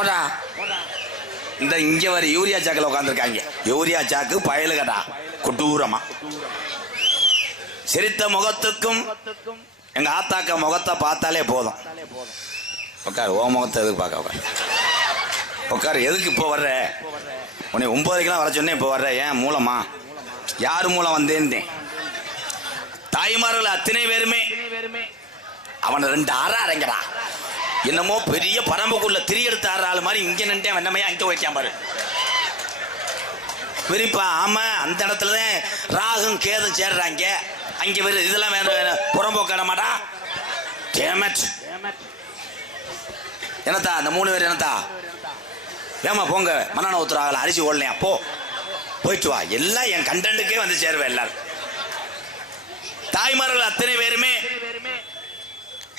போடா. இந்த இங்க வர யூரியா சாக்கில் உட்காந்துருக்காங்க யூரியா சாக்கு பயலுகடா. கொடூரமா. சிரித்த முகத்துக்கும் எங்க ஆத்தாக்க முகத்தை பார்த்தாலே போதும். உட்கார் ஓ முகத்தை எதுக்கு பார்க்க உட்கார் உட்கார் எதுக்கு இப்போ வர்ற? உன்னை ஒன்பதுக்கெல்லாம் வர சொன்னேன் இப்போ வர்ற. ஏன் மூலமா? யார் மூலம் வந்தேன் தாய்மார்கள் அத்தனை பேருமே. அவனை ரெண்டு அற அரைங்கடா என்னமோ பெரிய பரம்புக்குள்ள திரி எடுத்த ஆறு ஆள் மாதிரி இங்கே நின்றேன் வெண்ணமையா அங்கே வைக்காம பாரு. பெரியப்பா ஆமா அந்த இடத்துல தான் ராகும் கேதும் சேர்றாங்க. அங்கே வேறு இதெல்லாம் வேணும் வேணும். புறம்போக்காட மாட்டா. டேமட் என்னத்தா அந்த மூணு பேர் என்னத்தா? ஏமா போங்க. மண்ணெண்ண ஊத்துறாங்கல அரிசி ஓடலையா? போ. போயிட்டு வா. எல்லாம் என் கண்டென்ட்டுக்கே வந்து சேருவேன் எல்லாரும். தாய்மார்கள் அத்தனை பேருமே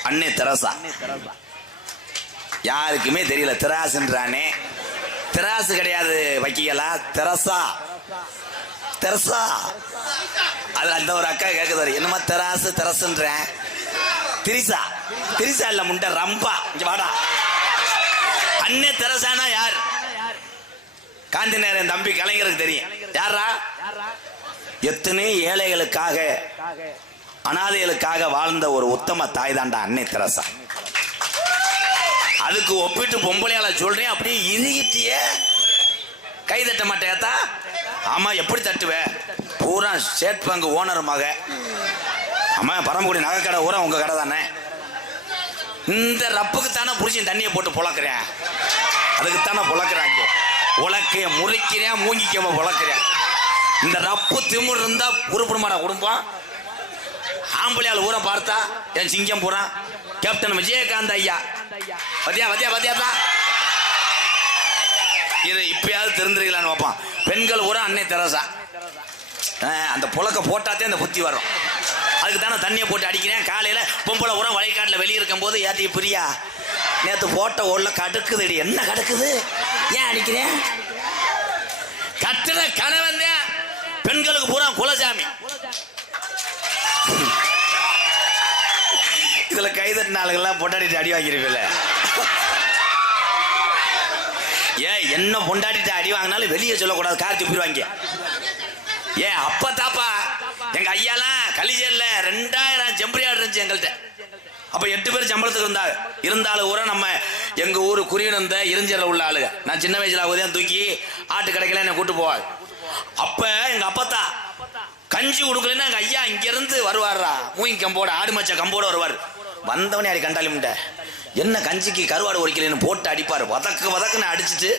அன்னை தெரசா. யாருக்குமே தெரியல. திராசுன்றானே. திராசு கிடையாது வைக்கலா. தெரசா. தெரசா. அது அந்த ஒரு அக்கா கேட்குது என்னமா தெராசு தெரசுன்றேன் திரிசா. திரிசா இல்ல முண்டை ரம்பா. இங்க வாடா. அண்ணே தெரசானா யார்? காந்தி நேரன் தம்பி கலைஞருக்கு தெரியும். யாரா எத்தனை ஏழைகளுக்காக அனாதைகளுக்காக வாழ்ந்த ஒரு உத்தம தாய் தாண்டா அன்னை தெரசா. அதுக்கு ஒப்பிட்டு பொம்பளையால சொல்றேன் அப்படியே இறுகிட்டிய. கை தட்ட மாட்டேத்தா ஆமா எப்படி தட்டுவ? பூரா ஸ்டேட் பேங்க் ஓனர் மக. ஆமா பரமக்குடி நகைக்கடை ஊரா உங்க கடை தானே? இந்த ரப்புக்கு தானே புரிச்சு தண்ணியை போட்டு புழக்கிறேன். அதுக்கு தானே புழக்கிறாங்க. உலக்கைய முறிக்கிறேன் மூங்கிக்காம புழக்கிறேன். இந்த ரப்பு திமிர் இருந்தா உருப்பிடுமாடா குடும்பம். ஆம்பளையால் ஊரை பார்த்தா என் சிங்கம் பூரா. கேப்டன் விஜயகாந்த் ஐயா. பத்தியா பத்தியா பத்தியாப்பா இது இப்பயாவது தெரிஞ்சிருக்கலான்னு பார்ப்பான் பெண்கள் ஊரா அன்னை தெரசா. ஆ, அந்த புழக்க போட்டாத்தே அந்த புத்தி வரும். அதுக்கு தானே தண்ணியை போட்டு அடிக்கிறேன். காலையில் பொம்பளை உரம் வழிகாட்டில் வெளியே இருக்கும் போது ஏத்தி பிரியா நேற்று போட்ட ஓடல கடுக்குதுடி. என்ன கடுக்குது? ஏன் அடிக்கிறேன்? கட்டுன கணவன் தான் பெண்களுக்கு பூரா குலசாமி. இதில் கைதட்டின ஆளுங்கெல்லாம் பொண்டாடிட்டு அடி வாங்கியிருப்பில்ல ஏன் என்ன பொண்டாடிட்டு அடி வாங்கினாலும் வெளியே சொல்லக்கூடாது கார் துப்பிடுவாங்க. ஏன் அப்ப தாப்பா எங்க ஐயாலாம் கலிஜேல்ல ரெண்டாயிரம் செம்பரி ஆடு இருந்துச்சு எங்கள்கிட்ட அப்ப எட்டு பேர் சம்பளத்துக்கு இருந்தாங்க இருந்தாலும் ஊரா நம்ம எங்க ஊர் குறியினந்த இருஞ்சல உள்ள ஆளுங்க நான் சின்ன வயசுல ஆகுதே தூக்கி ஆட்டு கடைக்கெல்லாம் என்னை கூட்டு போவாங்க அப்ப எங்க அப்பத்தா கஞ்சி கொடுக்கலன்னா அங்க ஐயா இங்க இருந்து வருவாரா மூங்கி கம்போட ஆடு மச்ச கம்போட வருவார். வந்தவனே அடி கண்டாலி என்ன கஞ்சிக்கு கருவாடு உரிக்கலன்னு போட்டு அடிப்பாரு. வதக்கு வதக்குன்னு அடிச்சிட்டு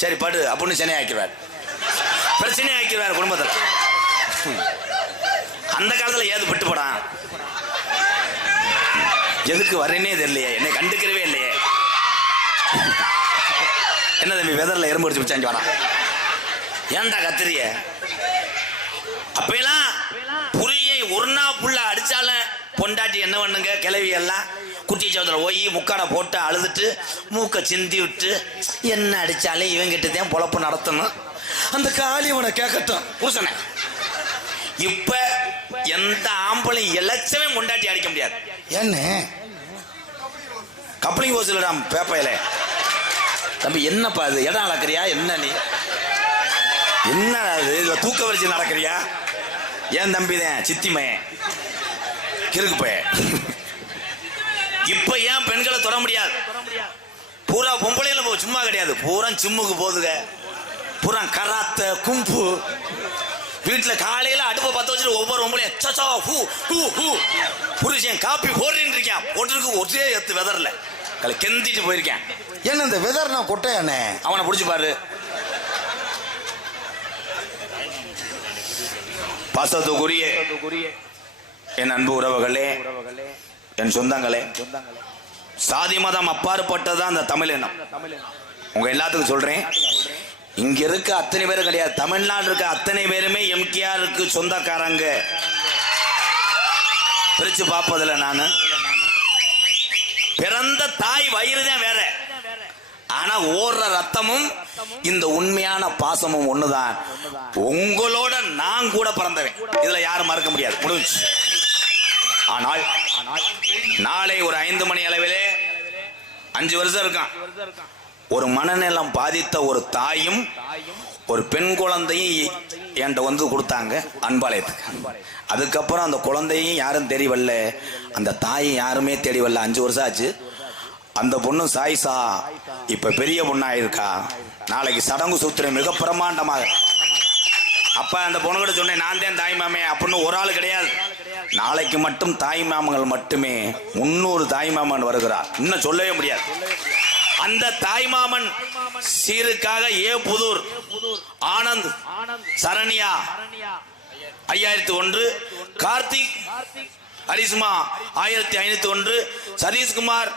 சரி படு அப்படின்னு சென்னை ஆக்கிடுவார். பிரச்சனை ஆக்கிடுவார் குடும்பத்தில். அந்த காலத்தில் ஏது விட்டு போடான் எதுக்கு வரேனே தெரியலையே. என்னை கண்டுக்கிறவே இல்லையே. என்ன தம்பி வெதரில் எறும்பு அடிச்சு பிடிச்சாங்க வாடா. ஏன்டா கத்துறிய? அப்பெல்லாம் புரியை ஒரு நாள் புள்ள அடிச்சாலும் பொண்டாட்டி என்ன பண்ணுங்க? கிளவி எல்லாம் குட்டி சோதரை போய் முக்காடை போட்டு அழுதுட்டு மூக்கை சிந்தி விட்டு என்ன அடிச்சாலும் இவங்கிட்ட தான் பொழப்பு நடத்தணும். அந்த காளி இவனை கேட்கட்டும் புருஷனை இப்ப எந்த ஆம்பளை இலச்சமே முண்டாட்டி அடிக்க முடியாது. என்ன கப்ளிங் ஓசிலடா பேப்பையில தம்பி என்னப்பா இது? இடம் அளக்குறியா? என்ன நீ? என்ன அது தூக்க வரிச்சு நடக்கிறியா? ஏன் தம்பி தான் சித்திமையன் கிறுக்கு பைய. இப்ப ஏன் பெண்களை தொட முடியாது? பூரா பொம்பளையில போ சும்மா கிடையாது. பூரா சிம்முக்கு போதுங்க பூரா கராத்த கும்பு. வீட்டுல காலையில அடுப்பை பத்த வச்சுட்டு ஒவ்வொரு பொம்பளையும் சச்சா ஹூ ஹூ ஹூ. புருஷன் காப்பி போடுறேன்னு இருக்கேன் போட்டுருக்கு ஒரே எத்து வெதர்ல. கலை கெந்திட்டு போயிருக்கேன் என்ன இந்த வெதர் நான் கொட்டையானே அவனை பிடிச்சு பாரு. பாசத்துக்குரிய என் அன்பு உறவுகளே என் சொந்தங்களே சாதி மதம் அப்பாற்பட்டதான் அந்த தமிழ் இனம். உங்க எல்லாத்துக்கும் சொல்றேன். இங்க இருக்க அத்தனை பேரும் கிடையாது. தமிழ்நாடு இருக்க அத்தனை பேருமே எம்கேஆருக்கு சொந்தக்காரங்க. பிரிச்சு பார்ப்பதில்ல நான். பிறந்த தாய் வயிறு தான் வேற. ஆனா ஓடுற ரத்தமும் இந்த உண்மையான பாசமும் ஒண்ணுதான். உங்களோட நான் கூட பிறந்தவன். இதுல யாரும் மறக்க முடியாது. முடிஞ்சு ஆனால் நாளை ஒரு ஐந்து மணி அளவிலே அஞ்சு வருஷம் இருக்கான். ஒரு மனநலம் பாதித்த ஒரு தாயும் ஒரு பெண் குழந்தையும் என்கிட்ட வந்து கொடுத்தாங்க அன்பாலயத்துக்கு. அதுக்கப்புறம் அந்த குழந்தையும் யாரும் தேடி வரல அந்த தாயும் யாருமே தேடி வரல அஞ்சு வருஷம் ஆச்சு. அந்த பொண்ணு சாய்ஸா இப்ப பெரிய பொண்ணாயிருக்கா. நாளைக்கு சடங்கு சூத்திரம் மிக பிரமாண்டமாக அப்ப அந்த பொண்ணுகிட்ட சொன்னேன் நான் தான் தாய் மாமே அப்படின்னு ஒரு ஆள் கிடையாது. நாளைக்கு மட்டும் தாய் மாமங்கள் மட்டுமே முன்னூறு தாய் மாமன் வருகிறார். இன்னும் சொல்லவே முடியாது. அந்த தாய் மாமன் சீருக்காக ஏ புதூர் ஆனந்த் சரண்யா ஐயாயிரத்தி ஒன்று கார்த்திக் ஹரிசுமா ஆயிரத்தி ஐநூத்தி ஒன்று சதீஷ்குமார்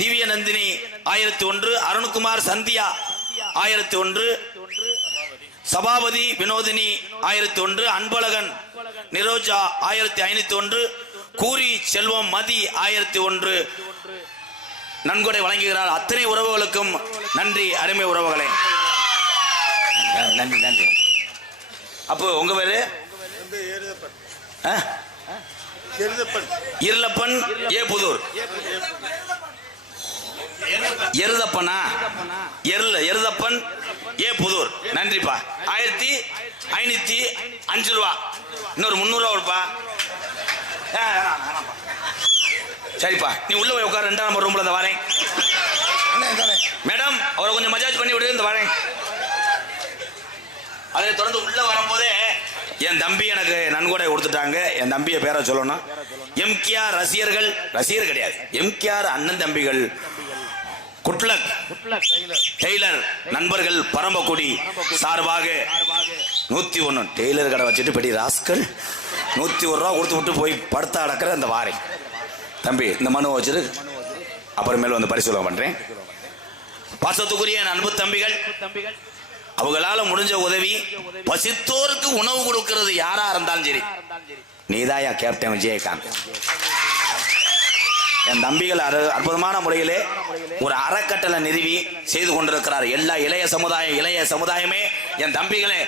திவ்ய நந்தினி ஆயிரத்தி ஒன்று அருண்குமார் சந்தியா ஆயிரத்தி ஒன்று சபாபதி வினோதினி ஆயிரத்தி ஒன்று அன்பழகன் நிரோஜா ஆயிரத்தி ஐநூத்தி ஒன்று கூரி செல்வம் மதி ஆயிரத்தி ஒன்று. நன்கொடை வழங்குகிறார் அத்தனை உறவுகளுக்கும் நன்றி அருமை உறவுகளே. நன்றி நன்றி அப்போ உங்க பேரு? இருளப்பன் ஏ புதூர். எருதப்பனா? எருல எருதப்பன்? ஏ புதூர் நன்றிப்பா. ஆயிரத்தி ஐநூத்தி அஞ்சு ரூபா. இன்னொரு முந்நூறு ரூபா கொடுப்பா. சரிப்பா நீ உள்ள போய் உட்கார ரெண்டாம் நம்பர் ரூம்ல இந்த வரேன். மேடம் அவரை கொஞ்சம் மஜாஜ் பண்ணி விடு இந்த வரேன். அதை தொடர்ந்து உள்ள வரும்போதே என் தம்பி எனக்கு நன்கொடை கொடுத்துட்டாங்க. என் தம்பியை பேரை சொல்லணும். எம்கேஆர் ரசிகர்கள் ரசிகர் கிடையாது. எம்கேஆர் அண்ணன் தம்பிகள். குட்லக் டெய்லர் நண்பர்கள் பரம்பக்குடி சார்பாக நூத்தி ஒண்ணு டெய்லர் கடை வச்சுட்டு பெரிய ராஸ்கல் நூத்தி ஒரு ரூபா கொடுத்து விட்டு போய் படுத்த அடக்கிற அந்த வாரை. தம்பி இந்த மனுவை வச்சிரு. அப்புறமேல் வந்து பரிசீலனை பண்றேன். பாசத்துக்குரிய அன்பு தம்பிகள் அவங்களால முடிஞ்ச உதவி பசித்தோருக்கு உணவு கொடுக்கிறது யாரா இருந்தாலும் சரி. நீதாயா கேப்டன் விஜயகாந்த். என் தம்பிகள் அற்புதமான முறையிலே ஒரு அறக்கட்டளை நிறுவி செய்து கொண்டிருக்கிறார். எல்லா இளைய சமுதாயம் இளைய சமுதாயமே என் தம்பிகளே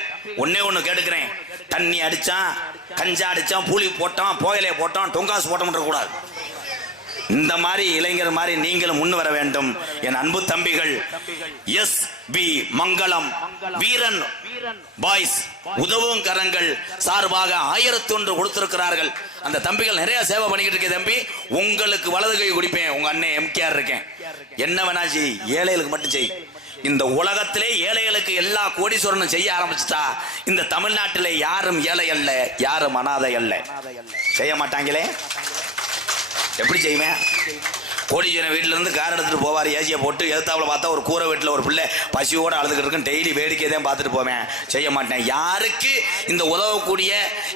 ஒன்னே ஒண்ணு கேட்டுக்கிறேன். தண்ணி அடிச்சான் கஞ்சா அடிச்சான் பூலி போட்டான் புயலைய போட்டான் டொங்காசு போட்டோம்ன்ற கூடாது. இந்த மாதிரி இளைஞர் மாதிரி நீங்களும் முன் வர வேண்டும். என் அன்பு தம்பிகள் எஸ் பி மங்களம் வீரன் பாய்ஸ். உதவும் கரங்கள் சார்பாக ஆயிரத்தி ஒன்று கொடுத்திருக்கிறார்கள். அந்த தம்பிகள் நிறைய சேவை பண்ணிக்கிட்டு இருக்கேன் தம்பி. உங்களுக்கு வலது கை குடிப்பேன். உங்க அண்ணன் எம்கேஆர் இருக்கேன். என்ன வேணா செய். ஏழைகளுக்கு மட்டும் செய். இந்த உலகத்திலே ஏழைகளுக்கு எல்லா கோடீஸ்வரனும் செய்ய ஆரம்பிச்சுட்டா இந்த தமிழ்நாட்டிலே யாரும் ஏழை அல்ல யாரும் அனாதை அல்ல. செய்ய மாட்டாங்களே? எப்படி செய்வேன்? கோடீஸ்வரன் வீட்டிலேருந்து கார் எடுத்துகிட்டு போவார். ஏசியை போட்டு எதிர்த்தாவில் பார்த்தா ஒரு கூரை வீட்டில் ஒரு பிள்ளை பசியோடு அழுதுகிட்டு இருக்கும் டெய்லி வேடிக்கை தான் பார்த்துட்டு போவேன். செய்ய மாட்டேன். யாருக்கு இந்த உதவக்கூடிய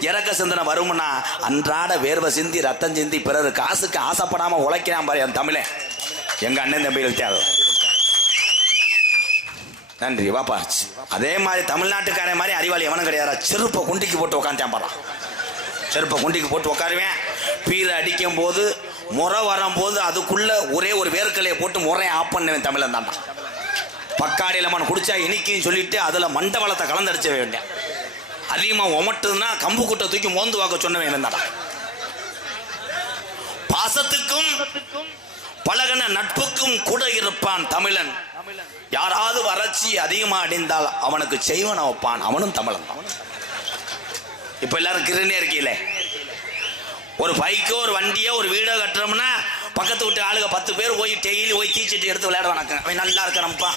இறக்க சிந்தனை வரும்னா அன்றாட வேர்வை சிந்தி ரத்தம் சிந்தி பிறர் காசுக்கு ஆசைப்படாமல் உழைக்கிறான் பாரு என் தமிழன். எங்கள் அண்ணன் தம்பிகள் தேவை நன்றி. வாப்பா. அதே மாதிரி தமிழ்நாட்டுக்காரன் மாதிரி அறிவாளி எவனும் கிடையாதா செருப்பை குண்டிக்கு போட்டு உட்காந்துட்டான் பாரு. செருப்பை குண்டிக்கு போட்டு உட்காருவேன் பீரை அடிக்கும் போது முறை வரும்போது அதுக்குள்ள ஒரே ஒரு வேர்க்கலையை போட்டு முறையை ஆஃப் பண்ணுவேன் தமிழன் தான்டா. பக்காடி லெமன் குடிச்சா இனிக்குன்னு சொல்லிட்டு அதுல மண்டபலத்தை கலந்தடிச்ச வேண்டிய அதிகமா உமட்டுதுன்னா கம்பு குட்டை தூக்கி மோந்து வாக்க சொன்ன இருந்தாடா பாசத்துக்கும் பழகன நட்புக்கும் கூட இருப்பான் தமிழன். யாராவது வறட்சி அதிகமா அடைந்தால் அவனுக்கு செய்வன வைப்பான் அவனும் தமிழன் தான். இப்ப எல்லாரும் கிருனே இருக்கீங்களே ஒரு பைக்கோ ஒரு வண்டியோ ஒரு வீடோ கட்டுறோம்னா பக்கத்து விட்டு ஆளுங்க பத்து பேர் போய் டெய்லி போய் தீச்சட்டி எடுத்து விளையாட வணக்கம் அவன் நல்லா இருக்கிறான்ப்பா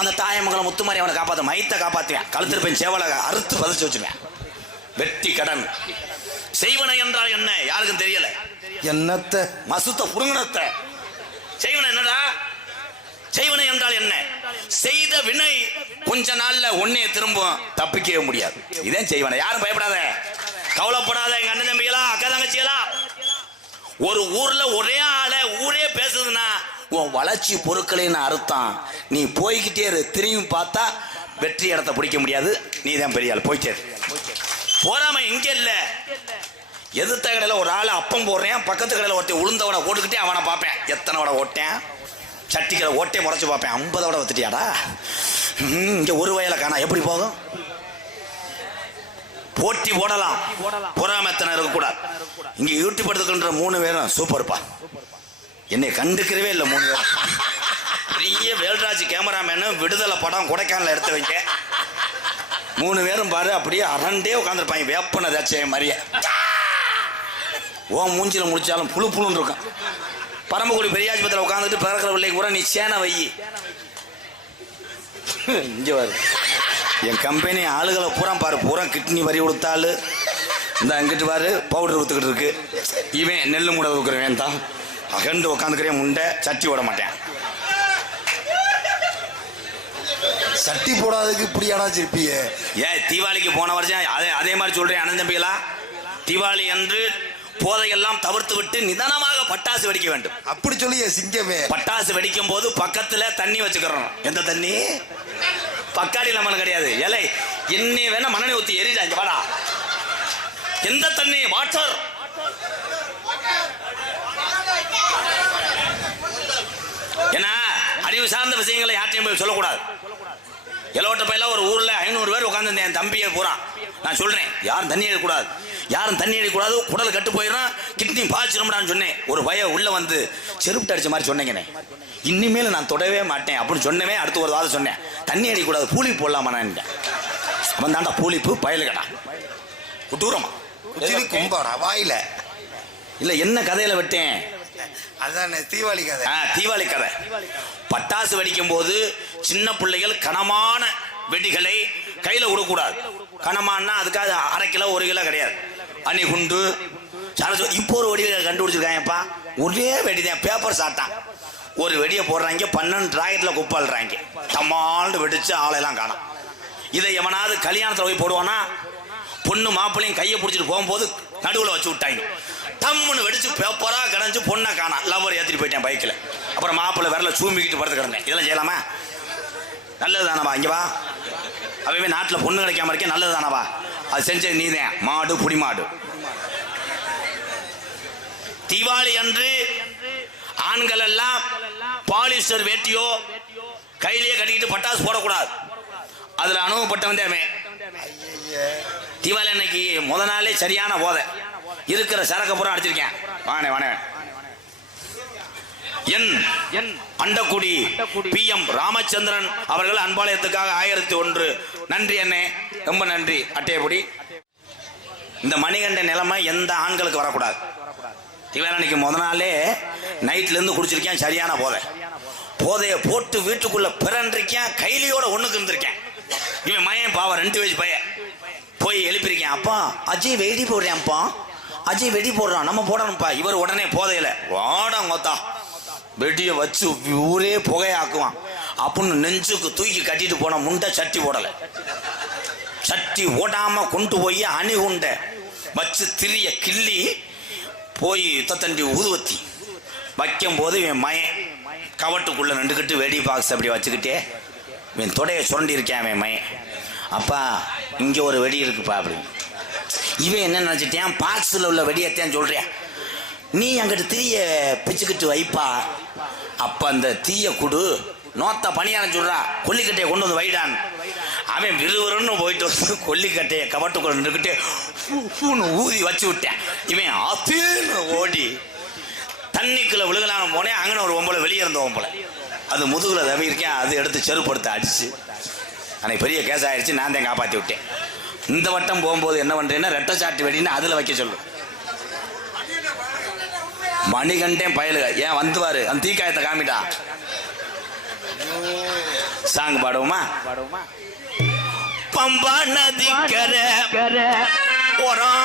அந்த தாயமங்கலம் முத்துமாரி அவனை காப்பாத்த. மைத்தை காப்பாத்துவேன். கழுத்திருப்பேன் சேவலை அறுத்து பதிச்சு வச்சுருவேன். வெட்டி கடன். செய்வன என்றால் என்ன? யாருக்கும் தெரியல. என்னத்த? மசுத்த புடுங்கணத்தை செய்வன என்னடா? செய்வன என்றால் என்ன? செய்த வினை. கொஞ்ச நாள்ல ஒன்னே திரும்பும் தப்பிக்கவே முடியாது. இதான் செய்வன. யாரும் பயப்படாத. கவலைப்படாத எங்க அண்ணன் தம்பிகளா அக்கா தங்கச்சிகளா. ஒரு ஊர்ல ஒரே ஆள ஊரே பேசுதுன்னா உன் வளர்ச்சி பொருட்களின் அர்த்தம் நீ போய்கிட்டே இரு திரும்பி பார்த்தா வெற்றி இடத்தை பிடிக்க முடியாது. நீ தான் பெரிய ஆள் போயிட்டே போறாம இங்க இல்ல. எதிர்த்த கடையில் ஒரு ஆள் அப்பம் போடுறேன் பக்கத்து கடையில் ஒருத்தன் உளுந்தவனை ஓட்டுக்கிட்டே அவனை பார்ப்பேன். எத்தனை வடை ஓட்டேன்? சட்டி ஓட்டே முறைச்சு பார்ப்பேன். ஐம்பது வத்துட்டியாடா? இங்கே ஒரு வயலை காணா எப்படி போகும்? போட்டி போடலாம் பொறாமத்தனம் இருக்கக்கூடாது. இங்க யூடியூப் எடுத்துக்கின்ற மூணு பேரும் சூப்பர்ப்பா. என்னை கண்டுக்கிறவே இல்லை மூணு பேரும். பெரிய வேல்ராஜ் கேமராமேனு விடுதலை படம் கொடைக்கானல எடுத்து வைக்க. மூணு பேரும் பாரு அப்படியே அரண்டே உட்காந்துருப்பாங்க வேப்பன தச்சை மாதிரியே. ஓ மூஞ்சில முடிச்சாலும் புழு புழுன்னு இருக்கும். பரமக்குடி பெரியாஸ்பத்திரியில் உட்காந்துட்டு பிறக்கிற பிள்ளைக்கு கூட நீ சேனை வை. இங்கே வரும் என் கம்பெனி ஆளுகளை பூரா பாரு பூரா கிட்னி வரி கொடுத்தாலு இந்த அங்கிட்டு பாரு பவுடர் ஊற்றுக்கிட்டு இருக்கு. இவன் நெல்லு மூட ஊக்குறவன் தான். அகண்டு உட்காந்துக்கிறேன் முண்டை சட்டி விட மாட்டேன். சட்டி போடாததுக்கு இப்படியாடா சிரிப்பிய ஏன் தீபாவளிக்கு போன வருஷம் அதே அதே மாதிரி சொல்றேன் அண்ணன் தம்பிகளா. தீபாவளி அன்று போதையெல்லாம் தவிர்த்து விட்டு நிதானமாக பட்டாசு வெடிக்க வேண்டும். அப்படி சொல்லிய சிங்கமே. பட்டாசு வெடிக்கும் போது பக்கத்துல தண்ணி வச்சுக்கிறோம். எந்த தண்ணி? பக்காடி லெமன் கிடையாது. எலை என்னை வேணா மண்ணெண்ணை ஊத்தி எரிடா இங்க வாடா. எந்த தண்ணி? வாட்டர் ஏன்னா அறிவு சார்ந்த விஷயங்களை யார்ட்டையும் போய் சொல்லக்கூடாது. எலவட்ட பையில ஒரு ஊர்ல ஐநூறு பேர் உட்காந்து என் தம்பியை பூரா. நான் சொல்றேன் யாரும் தண்ணி அடிக்கக்கூடாது. யாரும் தண்ணி அடிக்கக்கூடாது குடல் கட்டு போயிடும் கிட்னி பாய்ச்சிரும்டான்னு சொன்னேன். ஒரு பய உள்ள வந்து செருப்பு அடிச்ச மாதிரி சொன்னீங்கண்ணே. இனிமேல் நான் தொடவே மாட்டேன் அப்படின்னு சொன்னவே அடுத்து ஒரு வாரம் சொன்னேன். தண்ணி அடிக்கக்கூடாது பூலி போடலாமா நான் அவன் தாண்டா பூலிப்பு பயலுகடா. குட்டூரமா கும்பாடா வாயில. இல்ல என்ன கதையில விட்டேன்? அதானே தீபாவளி கதை. ஆ, தீபாவளி கதை. பட்டாசு வெடிக்கும் போது சின்ன பிள்ளைகள் கனமான வெடிகளை கையில விடக்கூடாது கனமானா அதுக்காக அரை கிலோ ஒரு கிலோ கிடையாது. அன்னி குண்டு சரசு- இப்போ ஒரு வெடி கண்டுபிடிச்சிருக்காங்கப்பா. ஒரே வெடி தான் பேப்பர் சாட்டான் ஒரு வெடியை போடுறாங்க பன்னெண்டு ராயத்தில் குப்பாளுறாங்க தம்மாண்டு வெடிச்சு ஆளையெல்லாம் காணும். இதை எவனாவது கல்யாணத்தில் போய் போடுவானா? பொண்ணு மாப்பிள்ளையும் கையை பிடிச்சிட்டு போகும்போது நடுவில் வச்சு விட்டாங்க. டம்முன்னு வெடிச்சு பேப்பரா கிடஞ்சி பொண்ணை காணா லவ்வர் ஏற்றிட்டு போயிட்டேன் பைக்கில் அப்புறம் மாப்பிள்ளை விரல சூமிக்கிட்டு படுத்து கிடந்தேன். இதெல்லாம் செய்யலாமா? நல்லது தானேப்பா இங்கே வா. அவன் நாட்டில் பொண்ணு கிடைக்காம இருக்கே நல்லது தானவா அது செஞ்சது நீதான் மாடு புடி மாடு தீபாவளி அன்று ஆண்கள் எல்லாம் பாலிஸ்டர் வேட்டியோ கையிலேயே கட்டிக்கிட்டு பட்டாசு போடக்கூடாது. அதில் அனுபவப்பட்டவன் தான் தீபாவளி அன்னைக்கு முத நாளே சரியான போதை. இருக்கிற சரக்கு பூரா அடிச்சிருக்கேன். வானே வானே. என் என் அண்டக்குடி பி எம் ராமச்சந்திரன் அவர்கள் அன்பாலயத்துக்காக ஆயிரத்தி ஒன்று. நன்றி அண்ணே. ரொம்ப நன்றி. அட்டையபடி. இந்த மணிகண்ட நிலைமை எந்த ஆண்களுக்கு வரக்கூடாது. தீபாவளிக்கு முத நாளே நைட்ல இருந்து குடிச்சிருக்கேன் சரியான போதை. போதைய போட்டு வீட்டுக்குள்ள பிறன்றிருக்கேன் கைலியோட ஒண்ணுக்கு இருந்திருக்கேன். இவன் மயன் பாவம் ரெண்டு வயசு பையன். போய் எழுப்பியிருக்கேன் அப்பா அஜய் வெடி போடுறேன்ப்பா அஜய் வெடி போடுறான் நம்ம போடணும்ப்பா. இவர் உடனே போதையில வாடங்கொத்தா வெடியை வச்சு ஊரே புகையாக்குவான். அப்படின்னு நெஞ்சுக்கு தூக்கி கட்டிட்டு போன முண்டை சட்டி ஓடலை. சட்டி ஓடாம கொண்டு போய் அணி வச்சு திரிய கிள்ளி போய் யுத்தத்தண்டி ஊதுவத்தி. வைக்கும் போது என் மயன் கவட்டுக்குள்ள நின்றுக்கிட்டு வெடி பாக்ஸ் அப்படி வச்சுக்கிட்டே என் தொடையை சுரண்டி இருக்கேன் அவன் மயன் அப்பா இங்கே ஒரு வெடி இருக்குப்பா அப்படின்னு. இவன் என்ன நினச்சிட்டேன்? பாக்ஸில் உள்ள வெடியத்தான் சொல்கிறேன் நீ அங்கிட்டு திரிய பிச்சுக்கிட்டு வைப்பா. அப்ப அந்த தீய குடு நோத்த பணியான சொல்றா கொல்லிக்கட்டையை கொண்டு வந்து வைடான். அவன் விறுவிறுன்னு போயிட்டு வந்து கொல்லிக்கட்டையை கவட்டுக்குள்ள நின்றுக்கிட்டு ஊதி வச்சு விட்டேன். இவன் அப்படின்னு ஓடி தண்ணிக்குள்ள விழுகலான போனேன் அங்கே ஒரு ஒம்பளை வெளியே இருந்த ஒம்பளை. அது முதுகில் தவிர்க்கேன் அது எடுத்து செருப்படுத்த அடிச்சு. அன்னைக்கு பெரிய கேஸ் ஆயிடுச்சு நான் தான் காப்பாற்றி விட்டேன். இந்த வட்டம் போகும்போது என்ன பண்ணுறேன்னா ரெட்டை சாட்டு வெடின்னு அதில் வைக்க சொல்லுவேன் மணிகண்டே பயலுக. ஏன் வந்துவாரு? அந்த தீக்காயத்தை காமிட்டா சாங் பாடுவோமா? பாடுவோமா பம்பா நதிக்கரை ஓரம்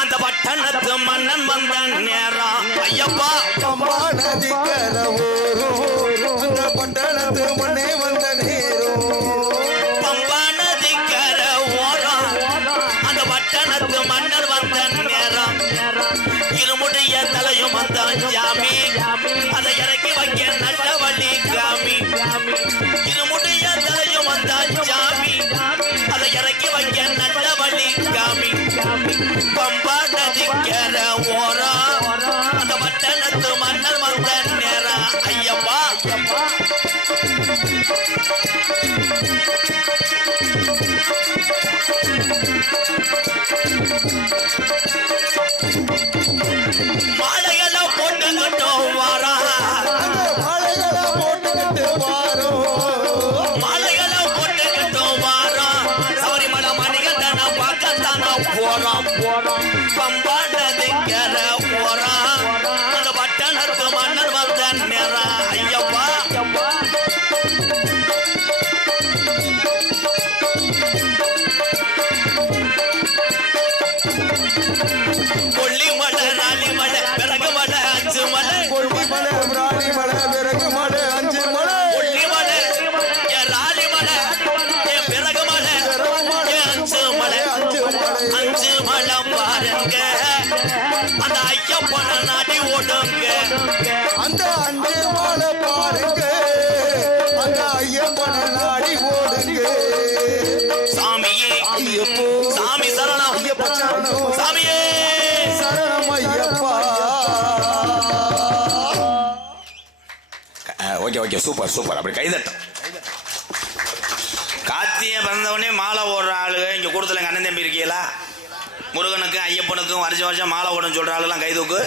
அந்த பட்டணத்து மன்னன் வந்த நேரம் ஐயப்பா. பம்பா நதி ஓரும் பம்பா நதிக்கர ஓரம் அந்த ஓகே சூப்பர் சூப்பர். அப்படி கைதட்டம் கார்த்திகை பிறந்தவொடனே மாலை ஓடுற ஆளுங்க இங்கே கொடுத்துல எங்கள் அண்ணன் தம்பி இருக்கீங்களா? முருகனுக்கும் ஐயப்பனுக்கும் வருஷம் வருஷம் மாலை ஓடும் சொல்கிற ஆளுலாம் கை தூக்கு.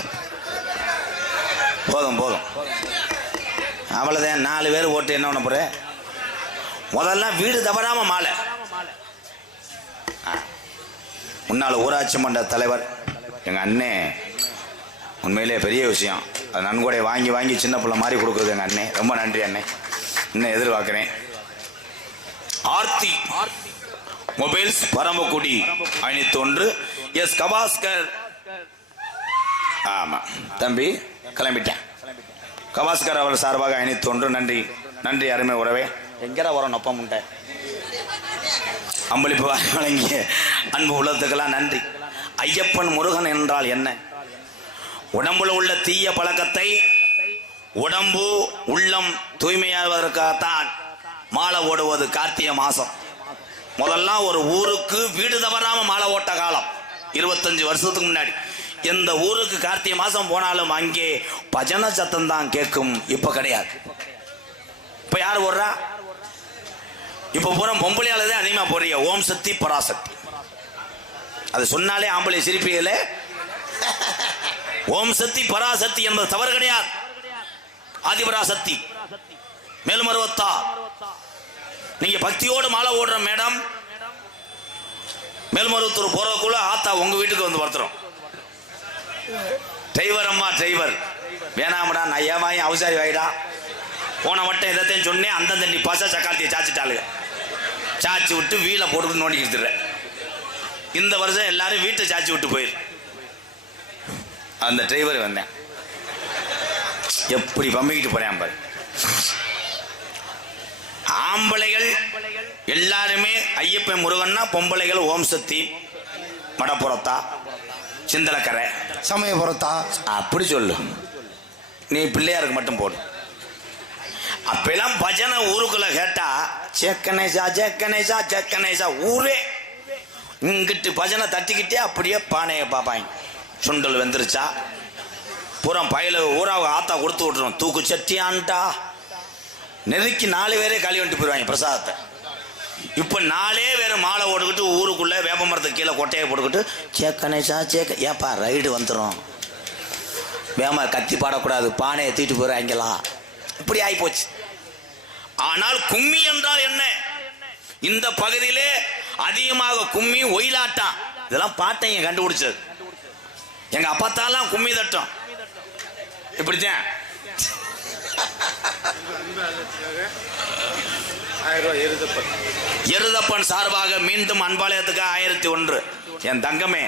போதும் போதும். அவ்வளோதான் நாலு பேர் ஓட்டு என்ன பண்ண போகிறேன் முதல்ல வீடு தவறாமல் மாலை. ஆ. முன்னாள் ஊராட்சி மன்ற தலைவர் எங்கள் அண்ணே. உண்மையிலே பெரிய விஷயம். அது நன்கொடை வாங்கி வாங்கி சின்ன பிள்ளை மாதிரி கொடுக்குறது எங்கள் அண்ணே. ரொம்ப நன்றி அண்ணே. இன்னும் எதிர்பார்க்குறேன்? ஆர்த்தி மொபைல்ஸ் பரமக்குடி ஐநூத்தி ஒன்று. எஸ் கவாஸ்கர் ஆமா. தம்பி கிளம்பிட்டேன். கவாஸ்கர் அவர் சார்பாக ஐநூத்தி ஒன்று. நன்றி. நன்றி அருமை உறவே. எங்கடா வரோம் நொப்பம் முட்டை அம்பளிப்பு வழங்கிய அன்பு உள்ளத்துக்கெல்லாம் நன்றி. ஐயப்பன் முருகன் என்றால் என்ன? உடம்புல உள்ள தீய பழக்கத்தை உடம்பு உள்ளம் தூய்மையாவதற்காகத்தான் மாலை ஓடுவது கார்த்திகை மாசம் முதல்ல ஒரு ஊருக்கு வீடு தவறாம மாலை ஓட்ட காலம். இருபத்தஞ்சு வருஷத்துக்கு முன்னாடி. எந்த ஊருக்கு கார்த்திகை மாசம் போனாலும் அங்கே பஜனை சத்தம் தான் கேட்கும். இப்ப கிடையாது. இப்ப யார் ஓடுறா? இப்ப பூரா பொம்பளையால தான் அதிகமா போறீங்க ஓம் சக்தி பராசக்தி அது சொன்னாலே ஆம்பளை சிரிப்பீங்களே? ஓம் சக்தி பராசக்தி என்பது தவறு கிடையாது. ஆதிபராசக்தி. மேல்மருவத்தா நீங்க பக்தியோடு மாலை ஓடுற மேடம் மேல்மருவத்தூர் போறதுக்குள்ள ஆத்தா உங்க வீட்டுக்கு வந்து படுத்துறோம் டிரைவர் அம்மா டிரைவர். வேணாமடா நான் ஏமாயும் அவசாரி வாயிடா? போன வட்டம் எதத்தையும் சொன்னேன் அந்த தண்ணி பச சக்காத்தியை சாச்சிட்டாளுங்க. சாச்சி விட்டு வீலை போட்டு நோண்டிக்கிட்டு இந்த வருஷம் எல்லாரும் வீட்டை சாச்சி விட்டு போயிரு. அந்த டிரைவர் வந்தேன். எப்படி பம்பிக்கிட்டு போறேன் பாரு. ஆம்பளைகள் எல்லாருமே ஐயப்பன் முருகன்னா பொம்பளைகள் ஓம் சக்தி மடப்புறத்தா சிந்தலக்கரை. சமயபுரத்தா அப்படி சொல்லு. நீ பிள்ளையாருக்கு மட்டும் போடு. அப்பெல்லாம் பஜனை ஊருக்குள்ள கேட்டா சேக்கனேசா சேக்கனேசா சேக்கனேசா ஊரே. இங்கிட்டு பஜனை தட்டிக்கிட்டே அப்படியே பானையை பார்ப்பாங்க. சுண்டல் வெந்துருச்சா? பூரா பயில ஊராக ஆத்தா கொடுத்து விட்டுரும் தூக்கு சட்டியான்ட்டா நெருக்கி நாலு பேரே களி வந்துட்டு போயிடுவாங்க பிரசாதத்தை. இப்போ நாலே பேர் மாலை ஓட்டுக்கிட்டு ஊருக்குள்ளே வேப்ப மரத்துக்கு கீழே கொட்டையை போட்டுக்கிட்டு சேக்கனேசா சேக்க ஏப்பா ரைடு வந்துடும் வேமா கத்தி பாடக்கூடாது. பானையை தீட்டு போயிடுறாங்களா இப்படி ஆகிப்போச்சு ஆனால் கும்மி என்றால் என்ன? இந்த பகுதியிலே அதிகமாக கும்மி ஒயிலாட்டம். இதெல்லாம் பாட்டைங்க கண்டுபிடிச்சது. எங்க அப்பத்தாலாம் கும்மி தட்டம். இப்படித்தான் எருதப்பன் சார்பாக மீண்டும் அன்பாலயத்துக்கு ஆயிரத்தி ஒன்று. என் தங்கமே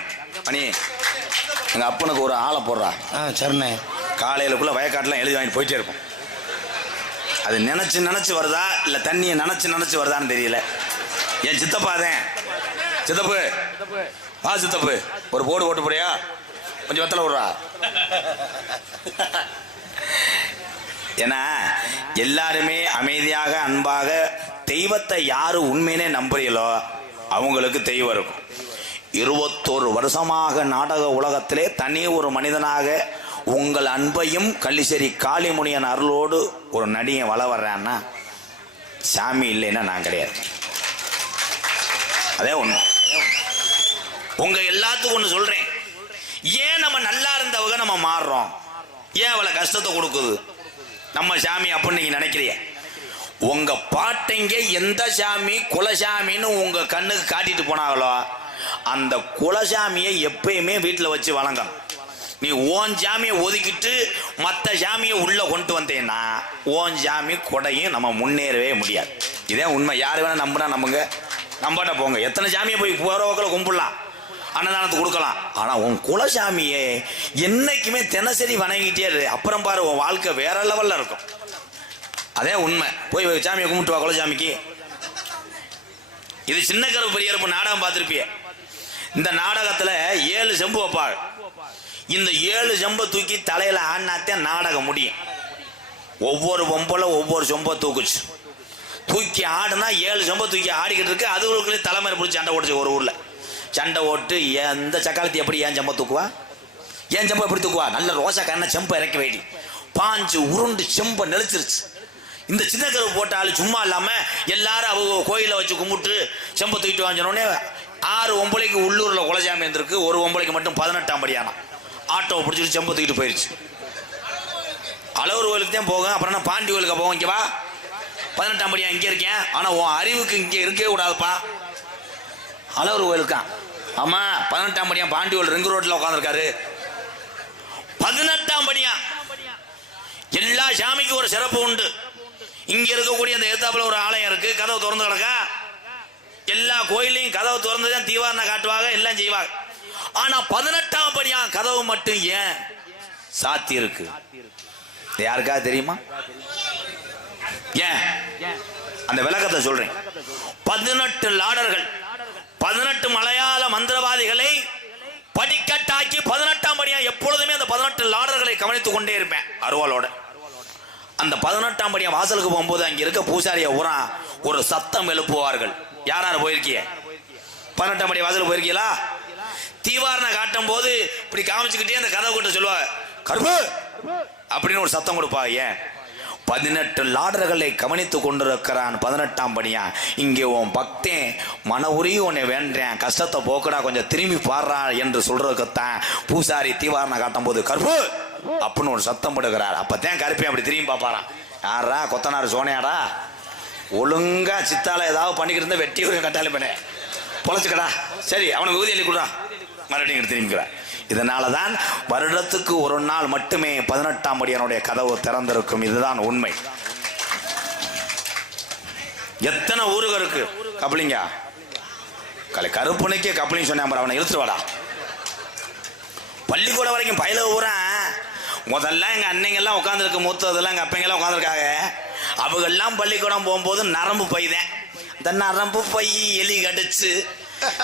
மணி எங்க அப்பனுக்கு ஒரு ஆளை போடுறா. ஆ சரிண்ணே காலையிலக்குள்ள வயக்காட்டுலாம் எழுதி வாங்கிட்டு போயிட்டே இருப்போம். அது நினைச்சு நினைச்சு வருதா இல்ல தண்ணியை நினைச்சு நினைச்சு வருதான்னு தெரியல. என் சித்தப்பா தான் சித்தப்பு. வா சித்தப்பு. ஒரு போடு போட்டு போறியா கொஞ்சம் வெத்தலை விடுறா ஏன்னா எல்லாருமே அமைதியாக அன்பாக தெய்வத்தை யாரு உண்மையினே நம்புறீங்களோ அவங்களுக்கு தெய்வம் இருக்கும். இருபத்தோரு வருஷமாக நாடக உலகத்திலே தனி ஒரு மனிதனாக உங்கள் அன்பையும் கள்ளிசேரி காளிமுனியன் அருளோடு ஒரு நடிகை வள வர்றான்னா சாமி இல்லைன்னா நான் கிடையாது. அதே ஒன்று உங்கள் எல்லாத்துக்கும் ஒன்று சொல்கிறேன் ஏன் நம்ம நல்லா இருந்தவங்க நம்ம மாறுறோம்? ஏன் அவளை கஷ்டத்தை கொடுக்குது? நம்ம சாமி அப்படின்னு நீங்க நினைக்கிறீங்க. உங்க பாட்டைங்க எந்த சாமி? குலசாமின்னு உங்க கண்ணுக்கு காட்டிட்டு போனாங்களோ அந்த குலசாமியை எப்பயுமே வீட்டில் வச்சு வழங்க நீ ஓன் சாமியை ஒதுக்கிட்டு மற்ற சாமியை உள்ள கொண்டு வந்தேன்னா ஓன் சாமி கொடையும் நம்ம முன்னேறவே முடியாது. இதே உண்மை. யார் வேணா நம்பினா நம்புங்க. நம்பாட்ட போங்க. எத்தனை சாமியை போய் போகிற கும்பிடலாம்? அன்னதானத்தை கொடுக்கலாம். ஆனா உன் குலசாமியே என்னைக்குமே தினசரி வணங்கிட்டே இரு. அப்புறம் பாரு உன் வாழ்க்கை வேற லெவல்ல இருக்கும். அதே உண்மை. போய் சாமியை கும்பிட்டு வா குலசாமிக்கு. இது சின்ன கருப்பு பெரியரப்பு நாடகம் பார்த்துருப்பிய. இந்த நாடகத்துல ஏழு செம்பு வைப்பாள். இந்த ஏழு செம்பை தூக்கி தலையில ஆடினாத்தான் நாடகம் முடியும். ஒவ்வொரு பொம்பளை ஒவ்வொரு சொம்பை தூக்குச்சு. தூக்கி ஆடுனா ஏழு செம்பை தூக்கி ஆடிக்கிட்டு இருக்கு. அதுகளுக்குள்ளே தலைமுறை பிடிச்சி சண்டை ஓடிச்சு ஒரு ஊரில். சண்டை ஓட்டு எந்த சக்காலத்தி எப்படி ஏன் செம்பை தூக்குவா? ஏன் செம்பை எப்படி தூக்குவா? நல்ல ரோசா கண்ண செம்பை இறக்கி வைடி. பாஞ்சு உருண்டு செம்பை நெளிச்சிருச்சு. இந்த சின்ன கருவு போட்டாலும் சும்மா இல்லாம எல்லாரும் அவங்க கோயிலை வச்சு கும்பிட்டு செம்பை தூக்கிட்டு வாங்கினோடனே ஆறு ஒம்பளைக்கு உள்ளூர்ல குலஜாமி இருந்திருக்கு ஒரு ஒம்பளைக்கு மட்டும் பதினெட்டாம் படியானா. ஆட்டோவை பிடிச்சிட்டு செம்பை தூக்கிட்டு போயிருச்சு. அளவுர் கோயிலுக்கு தான் போகும் அப்புறம் என்ன பாண்டி கோயிலுக்கு போவோம் இங்கே வா. பதினெட்டாம் படியா இங்கே இருக்கேன் ஆனால் உன் அறிவுக்கு இங்கே இருக்கவே கூடாதுப்பா. அளவுர் கோயிலுக்கான் ஆமா பதினெட்டாம் படியா? பாண்டி கோயில் ரிங்கு ரோட்டில் உட்காந்துருக்காரு பதினெட்டாம் படியா? எல்லா சாமிக்கும் ஒரு சிறப்பு உண்டு. இங்க இருக்கக்கூடிய அந்த ஏத்தாப்புல ஒரு ஆலயம் இருக்கு. கதவு திறந்து கிடக்கா? எல்லா கோயிலையும் கதவு திறந்து தான் தீவாரணை காட்டுவாங்க எல்லாம் செய்வாங்க. ஆனா பதினெட்டாம் படியா கதவு மட்டும் ஏன்? சாத்தி இருக்கு. யாருக்கா தெரியுமா? ஏன்? அந்த விளக்கத்தை சொல்றேன். பதினெட்டு லாடர்கள். பதினெட்டு மலையாள மந்திரவாதிகளை படிக்கட்டாக்கி பதினெட்டாம் படியா எப்பொழுதுமே அந்த பதினெட்டு லாடர்களை கவனித்துக் கொண்டே இருப்பேன் அருவாளோட அந்த பதினெட்டாம் படியா வாசலுக்கு போகும்போது அங்க இருக்க பூசாரிய உரா ஒரு சத்தம் எழுப்புவார்கள். யார் யார் போயிருக்கிய? பதினெட்டாம் படி வாசலுக்கு போயிருக்கீங்களா? தீவாரணை காட்டும் போது இப்படி காமிச்சுக்கிட்டே அந்த கதவு கிட்ட சொல்லுவாங்க கருப்பு! அப்படின்னு ஒரு சத்தம் கொடுப்பா ஏன்? பதினெட்டு லாடர்களை கவனித்து கொண்டிருக்கிறான் பதினெட்டாம் படியா. இங்கே உன் பக்தேன் மன உருகி உன்னை வேண்டேன் கஷ்டத்தை போக்குடா கொஞ்சம் திரும்பி பாடுறா என்று சொல்றதுக்குத்தான் பூசாரி தீவாரணம் காட்டும் போது கருப்பு! அப்படின்னு ஒரு சத்தம் போடுகிறார். அப்பத்தான் கருப்பேன் அப்படி திரும்பி பார்ப்பாரான் யாரா கொத்தனார் சோனையாடா? ஒழுங்கா சித்தால ஏதாவது பண்ணிக்கிட்டு இருந்தா வெட்டி கட்டாளி பண்ண. பொழைச்சிக்கடா. சரி அவனுக்கு ஊதி எழுதி மறுபடியும் திரும்பிக்கிறான் இதனால தான் வருடத்துக்கு ஒரு நாள் மட்டுமே பதினெட்டாம் படியனுடைய கதவு திறந்திருக்கும். இதுதான் உண்மை. எத்தனை ஊருக இருக்கு? கப்ளிங்க கலை கருப்பனுக்கே கப்ளிங் சொன்னேன் அவனை இழுத்துட்டு வாடா. பள்ளிக்கூடம் வரைக்கும் பயில ஊரா? முதல்ல எங்க அன்னைங்கெல்லாம் உட்காந்துருக்கு மூத்ததெல்லாம் எங்க அப்பங்கெல்லாம் உட்காந்துருக்காங்க அவங்கெல்லாம் பள்ளிக்கூடம் போகும்போது நரம்பு பைதேன். இந்த நரம்பு பை எலி கடிச்சு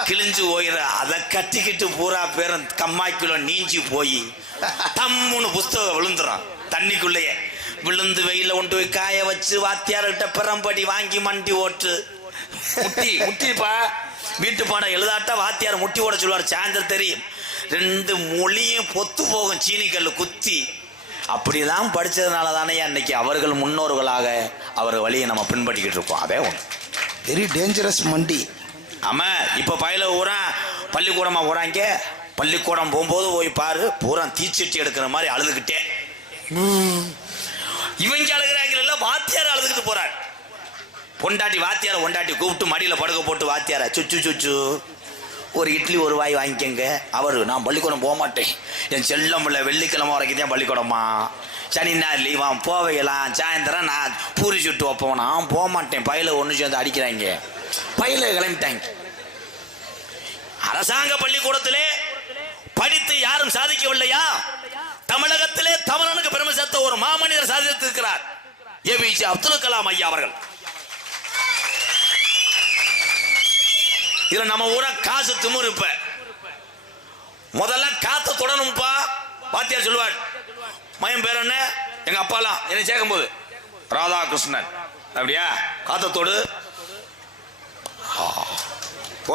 கிழிஞ்சு போயிடுற அதை கட்டிக்கிட்டு பூரா பேரும் கம்மாய்க்குள்ள நீஞ்சி போய் தம்முன்னு புஸ்தகம் விழுந்துடும் தண்ணிக்குள்ளேயே. விழுந்து வெயில கொண்டு போய் காய வச்சு வாத்தியார்கிட்ட பிறம்படி வாங்கி மண்டி ஓட்டு. முட்டி முட்டிப்பா. வீட்டு பாடம் எழுதாட்டா வாத்தியார் முட்டி ஓட சொல்லுவார் சாயந்தரம் தெரியும். ரெண்டு மொழியும் பொத்து போகும் சீனிக்கல்ல குத்தி. அப்படிலாம் படித்ததுனால தானே அன்னைக்கு அவர்கள் முன்னோர்களாக அவர் வழியை நம்ம பின்பற்றிக்கிட்டு இருக்கோம். அதே ஒன்று வெரி டேஞ்சரஸ் மண்டி. ஆமா இப்ப பயில ஊரா பள்ளிக்கூடமா ஊறாங்க. பள்ளிக்கூடம் போகும்போது போய் பாரு பூரா தீச்சட்டி எடுக்கிற மாதிரி அழுதுகிட்டே. இவங்க அழுகிறாங்க வாத்தியார் அழுதுகிட்டு போறார். பொண்டாட்டி வாத்தியார பொண்டாட்டி கூப்பிட்டு மடியில படுக்க போட்டு வாத்தியார சுச்சு சுச்சு ஒரு இட்லி ஒரு வாய் வாங்கிக்கங்க. அவர் நான் பள்ளிக்கூடம் போக மாட்டேன். என் செல்லம் இல்லை வெள்ளிக்கிழமை வரைக்கும் தான் பள்ளிக்கூடமா. சனி ஞாயிறு லீவான் போவையெல்லாம் சாயந்தரம் நான் பூரி சுட்டு வைப்போம். நான் போக மாட்டேன். பயில ஒன்று சேர்ந்து அடிக்கிறாங்க. பயில கிளம்பிட்டாங்க அரசாங்க பள்ளிக்கூடத்திலே படித்து யாரும் சாதிக்கவில்லையா? தமிழகத்திலே தமிழனுக்கு பெருமை சேர்த்த ஒரு மாமனிதர் சாதித்திருக்கிறார். ஏபிஜே அப்துல் கலாம் ஐயா அவர்கள். இதுல நம்ம ஊரா காசு திமுரு இப்ப முதல்ல காத்த தொடணும்ப்பா வாத்தியார் சொல்லுவார். மயம் பேர் என்ன? எங்க அப்பாலாம். என்னை சேர்க்கும் போது ராதாகிருஷ்ணன். அப்படியா? காத்தத்தோடு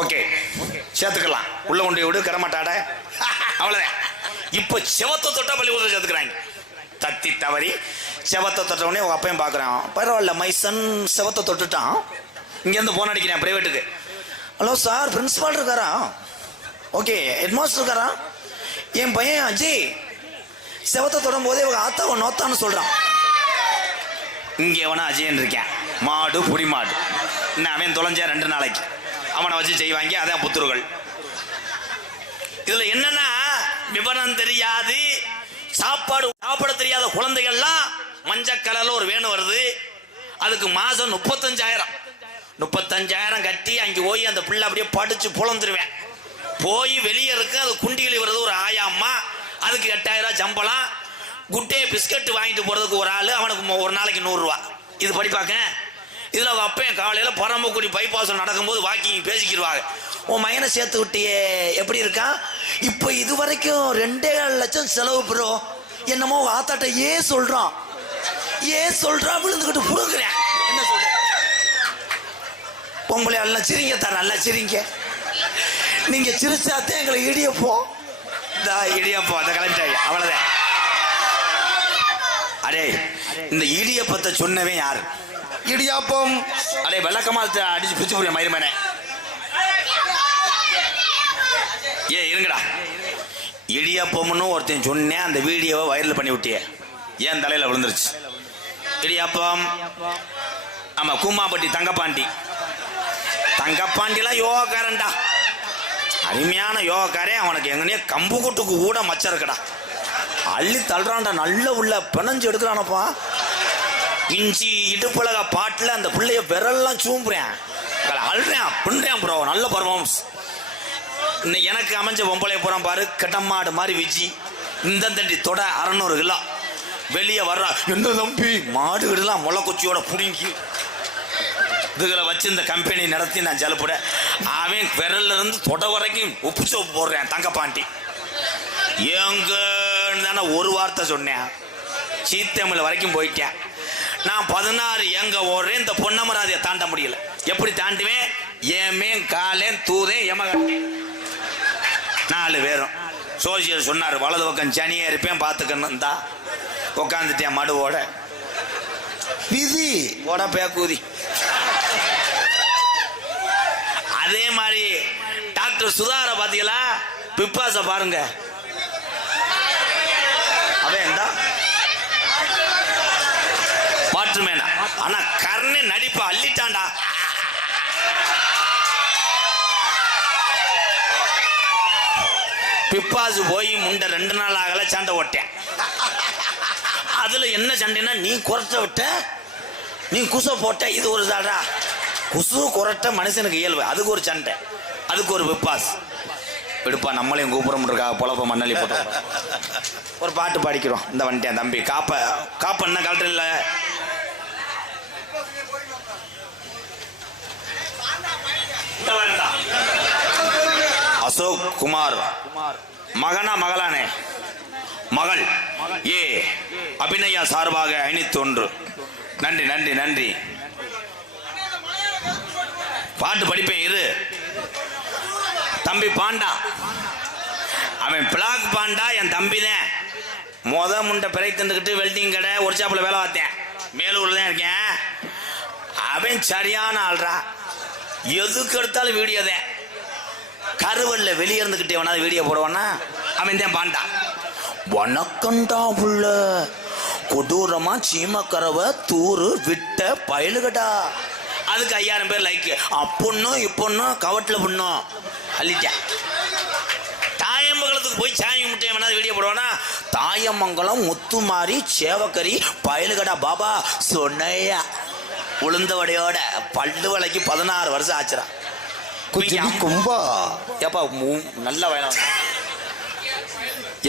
ஓகே. சேர்த்துக்கலாம். உள்ள கொண்டு விடு கரமாட்டாட. அவ்வளோதான் இப்போ செவத்தை தொட்டா பள்ளிக்கூடத்தில் சேர்த்துக்கிறாங்க. தத்தி தவறி செவத்தை தொட்ட உங்கள் அப்பையும் பார்க்குறான் பரவாயில்ல மைசன் செவத்தை தொட்டுட்டான். இங்கேருந்து ஃபோன் அடிக்கிறேன் ப்ரைவேட்டுக்கு ஹலோ சார் பிரின்சிபால் இருக்காரா? ஓகே ஹெட்மாஸ்டர் இருக்காரா? என் பையன் அஜய் செவத்தை தொடும் போதே இவங்க ஆத்தாவை நோத்தான்னு சொல்கிறான் இங்கே எவனா அஜயன் இருக்கேன் மாடு புடி மாடு இன்னும் அவன் தொலைஞ்சா ரெண்டு நாளைக்கு. அவனை வச்சு செய்வாங்க அதான் புத்துருகள். இதுல என்னன்னா விவரம் தெரியாது சாப்பாடு சாப்பிட தெரியாத குழந்தைகள்லாம் மஞ்சள் ஒரு வேணும் வருது. அதுக்கு மாசம் முப்பத்தஞ்சாயிரம். முப்பத்தஞ்சாயிரம் கட்டி அங்கே போய் அந்த பிள்ளை அப்படியே படிச்சு புலந்துருவேன். போய் வெளியே இருக்கு அது குண்டிகளி வருது ஒரு ஆயா அம்மா அதுக்கு எட்டாயிரம் ரூபாய் சம்பளம். குட்டே பிஸ்கட் வாங்கிட்டு போகிறதுக்கு ஒரு ஆள் அவனுக்கு ஒரு நாளைக்கு நூறுரூவா. இது படிப்பாக்க இதில் அவங்க அப்பையும் காலையில் பரமக்குடி பைபாஸ் நடக்கும்போது வாக்கிங் பேசிக்கிடுவாங்க உன் மையனை சேர்த்து விட்டியே எப்படி இருக்கான் இப்போ இது வரைக்கும் ரெண்டே ஏழு லட்சம் செலவு பெறும் என்னமோ உங்க ஆத்தாட்ட ஏன் சொல்கிறான் ஏன் சொல்கிறான் விழுந்துக்கிட்டு புழுங்குறேன் என்ன சொல்கிறேன் பொம்பளை எல்லாம் சிரிங்க தான் நல்லா சிரிங்க. நீங்கள் சிரிச்சாத்தே எங்களை இடியப்போம் இந்த இடியப்பம் அந்த கலெக்டர் அவ்வளோதான் அடே இந்த இடியப்பத்தை சொன்னவன் யாரு? இடியாப்பம். அடே வெள்ளக்கமா அடிச்சு பிடிச்சு புரிய மயிர்மேனே ஏ இருங்கடா. இடியாப்பம்னு ஒருத்தன் சொன்னேன் அந்த வீடியோவை வைரல் பண்ணி விட்டியே. ஏன் தலையில விழுந்துருச்சு? இடியாப்பம். ஆமா கூமாப்பட்டி தங்கப்பாண்டி. தங்கப்பாண்டிலாம் யோகாக்காரன்டா. அருமையான யோகாக்காரே அவனுக்கு எங்கனே கம்பு கூட்டுக்கு கூட மச்சம் இருக்குடா. அள்ளி தள்ளுறான்டா நல்ல உள்ள பிணைஞ்சு எடுக்கிறானப்பா. இஞ்சி இடுப்பழக பாட்டில் அந்த பிள்ளைய விரல்லாம் சூம்புறேன். அழுறேன் பின்றேன் ப்ரோ நல்ல பர்ஃபார்மன்ஸ் இன்னும் எனக்கு அமைஞ்ச பொம்பளை புறம் பாரு கட்டம்மாடு மாதிரி விஜி. இந்த தண்டி தொட அறநூறு கிலோ. வெளியே வர்றா என்ன தம்பி? மாடு கிடலாம் முளைக்குச்சியோட புடுங்கி. இதுகளை வச்சு இந்த கம்பெனி நடத்தி நான் ஜலப்பட அவன் விரல்ல இருந்து தொட வரைக்கும் உப்பு சோப்பு போடுறேன் தங்கப்பாண்டி எங்கன்னு தானே ஒரு வார்த்தை சொன்னேன். சீத்தமிழ் வரைக்கும் போயிட்டேன். நான் பதினாறு எங்க ஓடுறேன் இந்த பொன்னமராதியை தாண்ட முடியல. எப்படி தாண்டுவேன்? ஏமே காலேன் தூதேன் எமகட்டேன் நாலு பேரும். சோசியல் சொன்னார் வலது பக்கம் சனியா இருப்பேன் பார்த்துக்கணும் தான் உட்காந்துட்டேன் மடுவோட. விதி. போட பேக்கூதி. அதே மாதிரி டாக்டர் சுதார பாத்தீங்களா பிப்பாச பாருங்க அவன் எந்தா வாட்டர்மேனா ஆனா கர்ணே நடிப்ப அள்ளிட்டாண்டா பிப்பாசு போய் முண்டை ரெண்டு நாள் ஆகல சண்டை ஓட்டேன். அதுல என்ன சண்டைனா நீ குறைச்ச விட்ட நீ குச போட்ட இது ஒரு தாடா குசு குரட்ட மனுஷனுக்கு இயல்பு. அதுக்கு ஒரு சண்டை. அதுக்கு ஒரு பிப்பாஸ் விடுப்பா நம்மளையும் கூப்பிடமுட்டிருக்காக பொழப்ப மண்ணலி போட்டோம் ஒரு பாட்டு பாடிக்கிறோம். இந்த வந்துட்டேன் தம்பி. காப்ப காப்ப என்ன கலெக்டர் அசோக் குமார். மகனா மகளானே? மகள். ஏ. அபிநயா சார்பாக ஐநூத்தி ஒன்று. நன்றி நன்றி நன்றி. பாட்டு படிப்பேன் இரு. தம்பி பாண்டா. அவன் பிளாக் பாண்டா என் தம்பி தான் மொத முண்டை பிறை தந்துக்கிட்டு வெல்டிங் கடை ஒரு சாப்பில் வேலை பார்த்தேன். மேலூரில் தான் இருக்கேன். அவன் சரியான ஆள்றா எதுக்கு எடுத்தாலும் வீடியோ தான். கருவல்ல வெளியே இருந்துக்கிட்டே வேணா வீடியோ போடுவானா அவன் தான் பாண்டா. வணக்கண்டா புள்ள. கொடூரமா சீமக்கரவை தூரு விட்ட பயலுகடா. அதுக்கு ஐயாயிரம் பேர் லைக் அப்பொண்ணும் இப்பொண்ணும் கவட்டில் பொண்ணும் அள்ளிட்டேன் தாயமங்கலத்துக்கு போய் சாமி முட்டையை வேணாலும் வீடியோ போடுவானா தாயமங்கலம் முத்துமாரி சேவக்கரி பயலுகடா பாபா சொன்னையா. உளுந்த வடையோட பல்லு வலைக்கு பதினாறு வருஷம் குச்சிடி கும்பா. ஏப்பா நல்ல வயலம்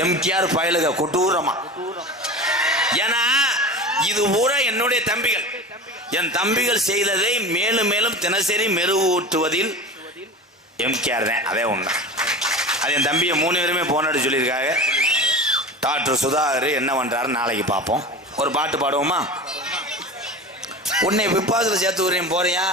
எம்கேஆர் பயலுக கொடூரமா. ஏன்னா இது பூரா என்னுடைய தம்பிகள். என் தம்பிகள் செய்ததை மேலும் மேலும் தினசரி மெருகூட்டுவதில் எம்கேஆர் தான். அதே ஒண்ணு. அது என் தம்பியை மூணு பேருமே போன் அடிச்சு சொல்லியிருக்காங்க. டாக்டர் சுதாகர் என்ன பண்றாரு நாளைக்கு பார்ப்போம். ஒரு பாட்டு பாடுவோமா? உன்னை பிப்பாசில் சேர்த்து விடுறேன் போறியா?